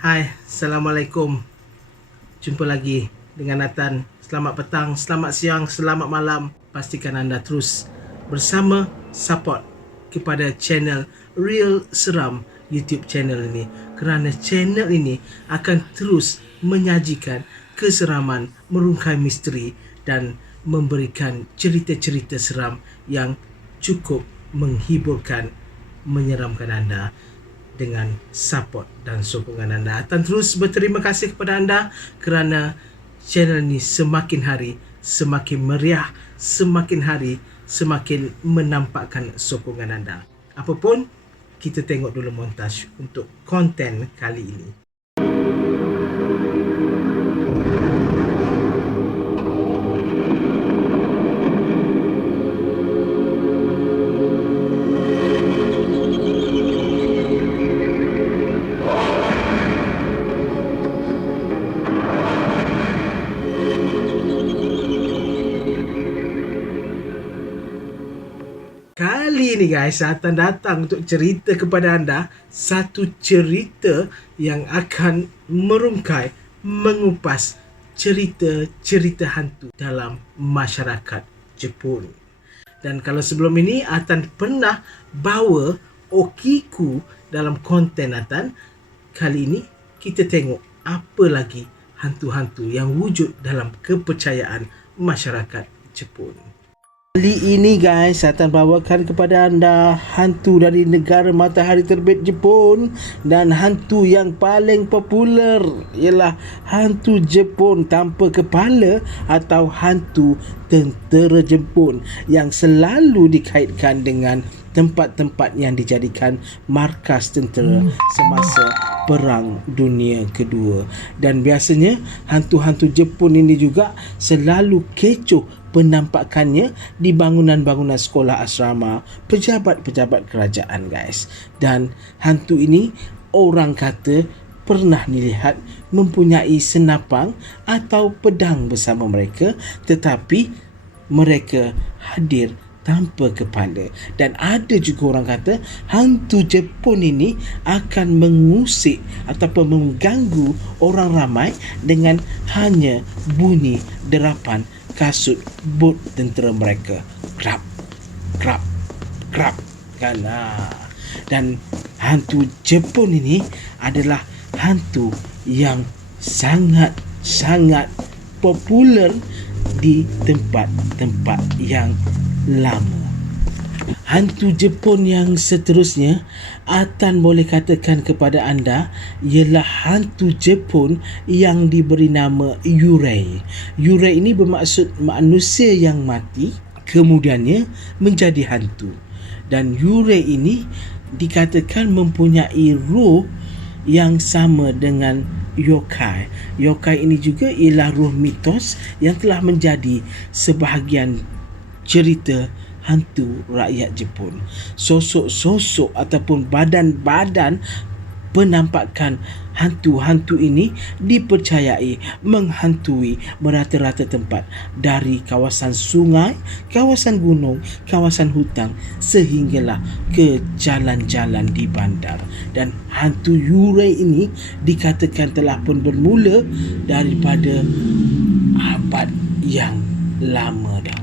Hai, Assalamualaikum. Jumpa lagi dengan Nathan. Selamat petang, selamat siang, selamat malam. Pastikan anda terus bersama support kepada channel Real Seram YouTube channel ini. Kerana channel ini akan terus menyajikan keseraman, merungkai misteri dan memberikan cerita-cerita seram yang cukup menghiburkan, menyeramkan anda dengan support dan sokongan anda. Dan terus berterima kasih kepada anda kerana channel ini semakin hari semakin meriah, semakin hari semakin menampakkan sokongan anda. Apapun, kita tengok dulu montaj untuk konten kali ini. Kali ini guys, Nathan datang untuk cerita kepada anda satu cerita yang akan merungkai, mengupas cerita-cerita hantu dalam masyarakat Jepun. Dan kalau sebelum ini Nathan pernah bawa Okiku dalam konten Nathan, kali ini kita tengok apa lagi hantu-hantu yang wujud dalam kepercayaan masyarakat Jepun. Kali ini guys, saya akan bawakan kepada anda hantu dari negara matahari terbit Jepun. Dan hantu yang paling popular ialah hantu Jepun tanpa kepala atau hantu tentera Jepun, yang selalu dikaitkan dengan tempat-tempat yang dijadikan markas tentera semasa Perang Dunia Kedua. Dan biasanya hantu-hantu Jepun ini juga selalu kecoh penampakannya di bangunan-bangunan sekolah asrama, pejabat-pejabat kerajaan guys. Dan hantu ini orang kata pernah dilihat mempunyai senapang atau pedang bersama mereka, tetapi mereka hadir tanpa kepala. Dan ada juga orang kata hantu Jepun ini akan mengusik ataupun mengganggu orang ramai dengan hanya bunyi derapan kasut bot tentera mereka. Krap, krap, krap. Kan? Dan hantu Jepun ini adalah hantu yang sangat-sangat popular di tempat-tempat yang lama. Hantu Jepun yang seterusnya Atan boleh katakan kepada anda ialah hantu Jepun yang diberi nama Yurei. Yurei ini bermaksud manusia yang mati kemudiannya menjadi hantu. Dan Yurei ini dikatakan mempunyai roh yang sama dengan yokai. Yokai ini juga ialah roh mitos yang telah menjadi sebahagian cerita hantu rakyat Jepun. Sosok-sosok ataupun badan-badan penampakan hantu-hantu ini dipercayai menghantui merata-rata tempat, dari kawasan sungai, kawasan gunung, kawasan hutan sehinggalah ke jalan-jalan di bandar. Dan hantu Yurei ini dikatakan telah pun bermula daripada abad yang lama dahulu.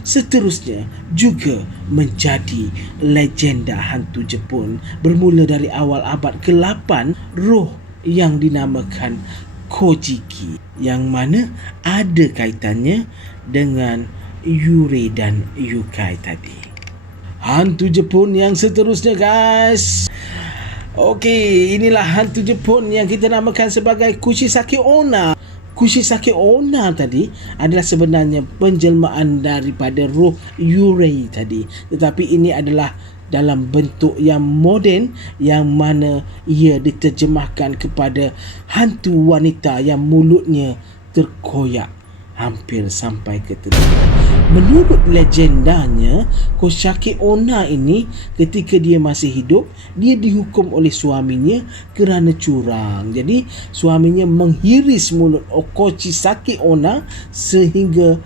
Seterusnya juga menjadi legenda hantu Jepun bermula dari awal abad ke-8, roh yang dinamakan Kojiki, yang mana ada kaitannya dengan Yurei dan Yukai tadi. Hantu Jepun yang seterusnya guys. Okey, inilah hantu Jepun yang kita namakan sebagai Kushisake Onna. Kushisake Onna tadi adalah sebenarnya penjelmaan daripada roh Yurei tadi, tetapi ini adalah dalam bentuk yang moden, yang mana ia diterjemahkan kepada hantu wanita yang mulutnya terkoyak hampir sampai ke telinga. Menurut legendanya, Kushisake Onna ini ketika dia masih hidup, dia dihukum oleh suaminya kerana curang. Jadi suaminya menghiris mulut Kushisake Onna sehingga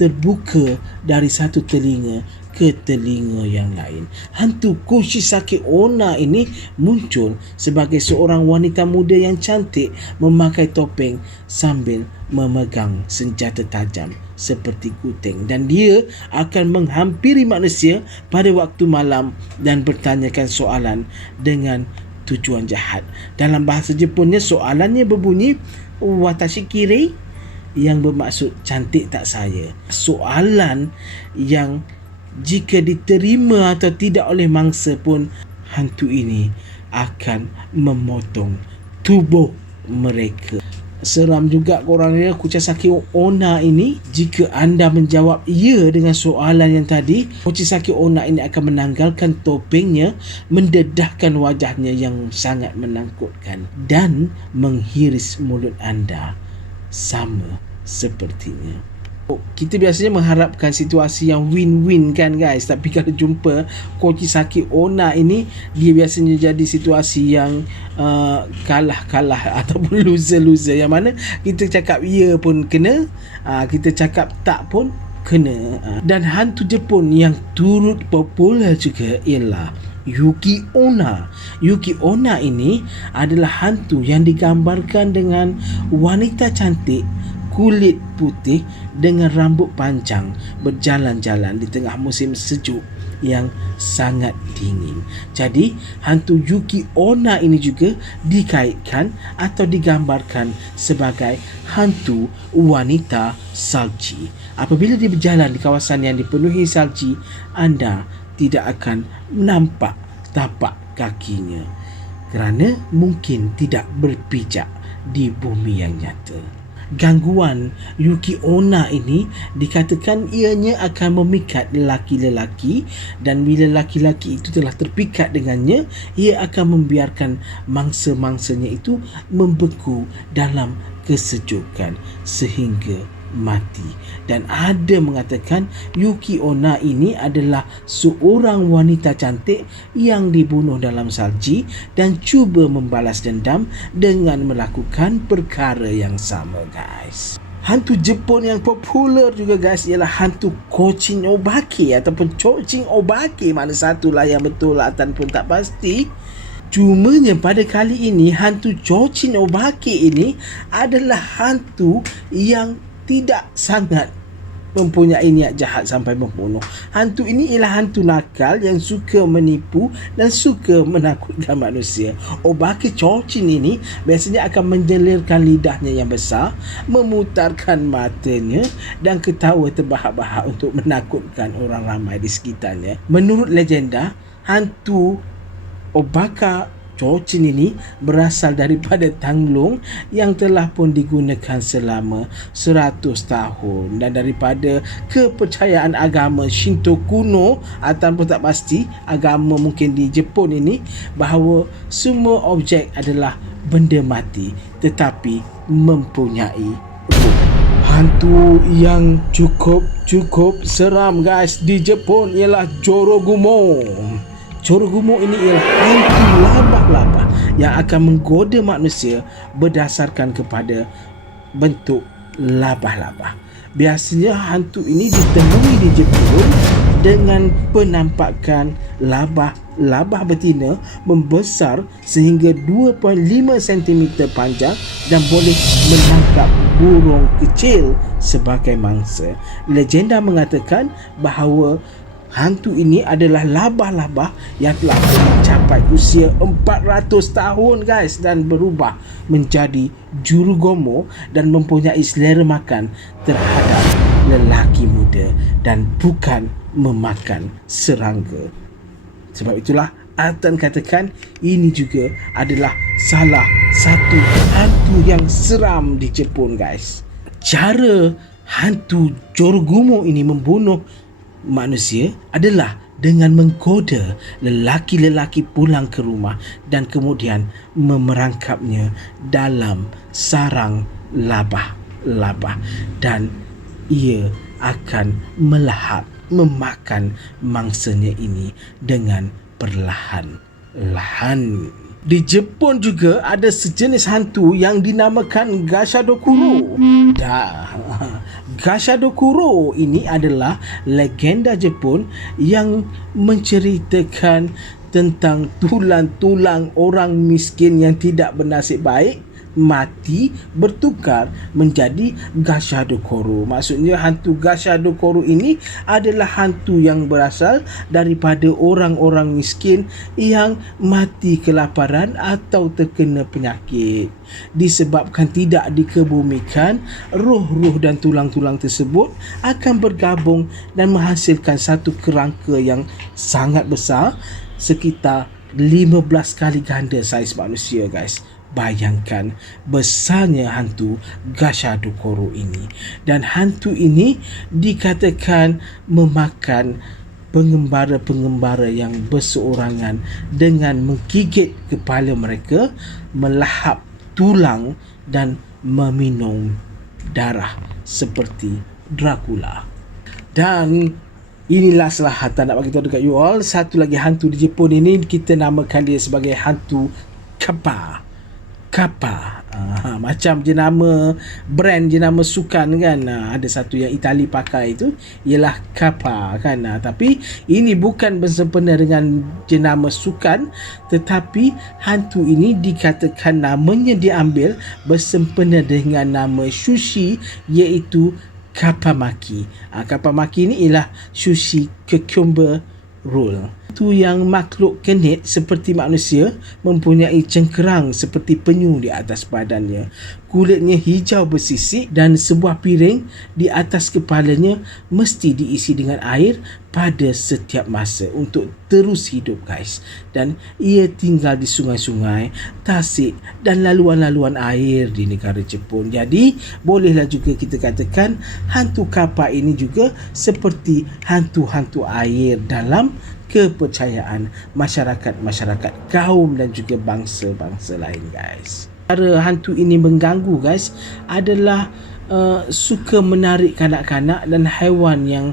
terbuka dari satu telinga ke telinga yang lain. Hantu Kushisake Onna ini muncul sebagai seorang wanita muda yang cantik memakai topeng sambil memegang senjata tajam seperti gunting, dan dia akan menghampiri manusia pada waktu malam dan bertanyakan soalan dengan tujuan jahat. Dalam bahasa Jepunnya, soalannya berbunyi "Watashi kirei?", yang bermaksud cantik tak saya. Soalan yang jika diterima atau tidak oleh mangsa pun, hantu ini akan memotong tubuh mereka. Seram juga korang ya, Kushisake Onna ini. Jika anda menjawab ya dengan soalan yang tadi, Kushisake Onna ini akan menanggalkan topengnya, mendedahkan wajahnya yang sangat menakutkan dan menghiris mulut anda sama sepertinya. Kita biasanya mengharapkan situasi yang win-win kan guys, tapi kalau jumpa Kushisake Onna ini, dia biasanya jadi situasi yang kalah-kalah ataupun loser-loser, yang mana kita cakap ya pun kena, kita cakap tak pun kena. Dan hantu Jepun yang turut popular juga ialah Yuki Onna. Yuki Onna ini adalah hantu yang digambarkan dengan wanita cantik kulit putih dengan rambut panjang berjalan-jalan di tengah musim sejuk yang sangat dingin. Jadi hantu Yuki Onna ini juga dikaitkan atau digambarkan sebagai hantu wanita salji. Apabila dia berjalan di kawasan yang dipenuhi salji, anda tidak akan nampak tapak kakinya kerana mungkin tidak berpijak di bumi yang nyata. Gangguan Yuki Onna ini dikatakan ianya akan memikat lelaki-lelaki, dan bila lelaki-lelaki itu telah terpikat dengannya, ia akan membiarkan mangsa-mangsanya itu membeku dalam kesejukan sehingga mati. Dan ada mengatakan Yuki Onna ini adalah seorang wanita cantik yang dibunuh dalam salji dan cuba membalas dendam dengan melakukan perkara yang sama guys. Hantu Jepun yang popular juga guys ialah hantu Kochin Obake ataupun Chochin Obake, mana satulah yang betul ataupun tak pasti. Cumanya pada kali ini hantu Chochin Obake ini adalah hantu yang tidak sangat mempunyai niat jahat sampai membunuh. Hantu ini ialah hantu nakal yang suka menipu dan suka menakutkan manusia. Obake Chochin ini biasanya akan menjelirkan lidahnya yang besar, memutarkan matanya dan ketawa terbahak-bahak untuk menakutkan orang ramai di sekitarnya. Menurut legenda, hantu Obake Chochin ini berasal daripada Tanglong yang telah pun digunakan selama 100 tahun, dan daripada kepercayaan agama Shinto kuno ataupun tak pasti agama mungkin di Jepun ini, bahawa semua objek adalah benda mati tetapi mempunyai ruh. Hantu yang cukup seram guys di Jepun ialah Jorogumo. Jorogumo ini ialah hantu labah-labah yang akan menggoda manusia berdasarkan kepada bentuk labah-labah. Biasanya hantu ini ditemui di Jepun dengan penampakan labah betina membesar sehingga 2.5 cm panjang dan boleh menangkap burung kecil sebagai mangsa. Legenda mengatakan bahawa hantu ini adalah labah-labah yang telah mencapai usia 400 tahun guys, dan berubah menjadi Jorogumo dan mempunyai selera makan terhadap lelaki muda dan bukan memakan serangga. Sebab itulah Altan katakan ini juga adalah salah satu hantu yang seram di Jepun guys. Cara hantu Jorogumo ini membunuh manusia adalah dengan menggoda lelaki-lelaki pulang ke rumah dan kemudian memerangkapnya dalam sarang labah-labah, dan ia akan melahap memakan mangsanya ini dengan perlahan-lahan. Di Jepun juga ada sejenis hantu yang dinamakan Gashadokuro. Gashadokuro ini adalah legenda Jepun yang menceritakan tentang tulang-tulang orang miskin yang tidak bernasib baik mati bertukar menjadi Gashadokuro. Maksudnya hantu Gashadokuro ini adalah hantu yang berasal daripada orang-orang miskin yang mati kelaparan atau terkena penyakit. Disebabkan tidak dikebumikan, roh-roh dan tulang-tulang tersebut akan bergabung dan menghasilkan satu kerangka yang sangat besar, sekitar 15 kali ganda saiz manusia, guys. Bayangkan besarnya hantu Gashadokuro ini. Dan hantu ini dikatakan memakan pengembara-pengembara yang berseorangan dengan menggigit kepala mereka, melahap tulang dan meminum darah seperti Dracula. Dan inilah salah tak nak bagi tahu dekat you all, satu lagi hantu di Jepun ini kita namakan dia sebagai hantu Kappa. Macam jenama brand, jenama sukan kan. Ada satu yang Itali pakai itu ialah Kappa kan. Tapi ini bukan bersempena dengan jenama sukan, tetapi hantu ini dikatakan namanya diambil bersempena dengan nama sushi, iaitu Kappamaki. Kappamaki ni ialah sushi cucumber roll. Itu yang makhluk kenit seperti manusia, mempunyai cengkerang seperti penyu di atas badannya. Kulitnya hijau bersisik dan sebuah piring di atas kepalanya mesti diisi dengan air pada setiap masa untuk terus hidup, guys. Dan ia tinggal di sungai-sungai, tasik dan laluan-laluan air di negara Jepun. Jadi bolehlah juga kita katakan hantu Kappa ini juga seperti hantu-hantu air dalam kepercayaan masyarakat-masyarakat kaum dan juga bangsa-bangsa lain, guys. Cara hantu ini mengganggu, guys, adalah suka menarik kanak-kanak dan haiwan yang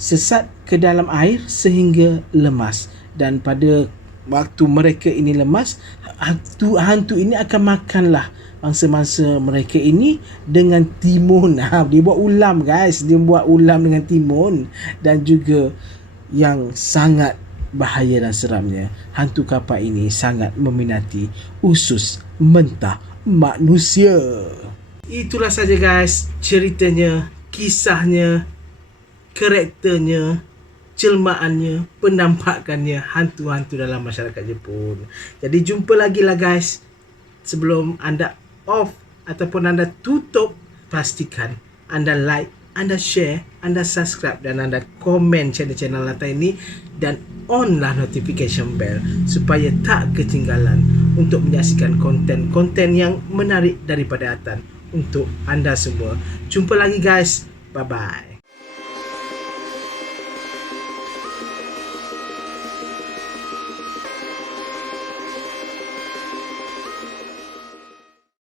sesat ke dalam air sehingga lemas. Dan pada waktu mereka ini lemas, hantu ini akan makanlah mangsa-mangsa mereka ini dengan timun. Dia buat ulam, guys. Dia buat ulam dengan timun. Dan juga yang sangat bahaya dan seramnya, hantu Kappa ini sangat meminati usus mentah manusia. Itulah saja, guys, ceritanya, kisahnya, karakternya, jelmaannya, penampakannya hantu-hantu dalam masyarakat Jepun. Jadi jumpa lagi lah, guys. Sebelum anda off ataupun anda tutup, pastikan anda like, anda share, anda subscribe dan anda komen channel-channel Atan ini, dan on lah notification bell supaya tak ketinggalan untuk menyaksikan konten-konten yang menarik daripada Atan untuk anda semua. Jumpa lagi, guys. Bye-bye.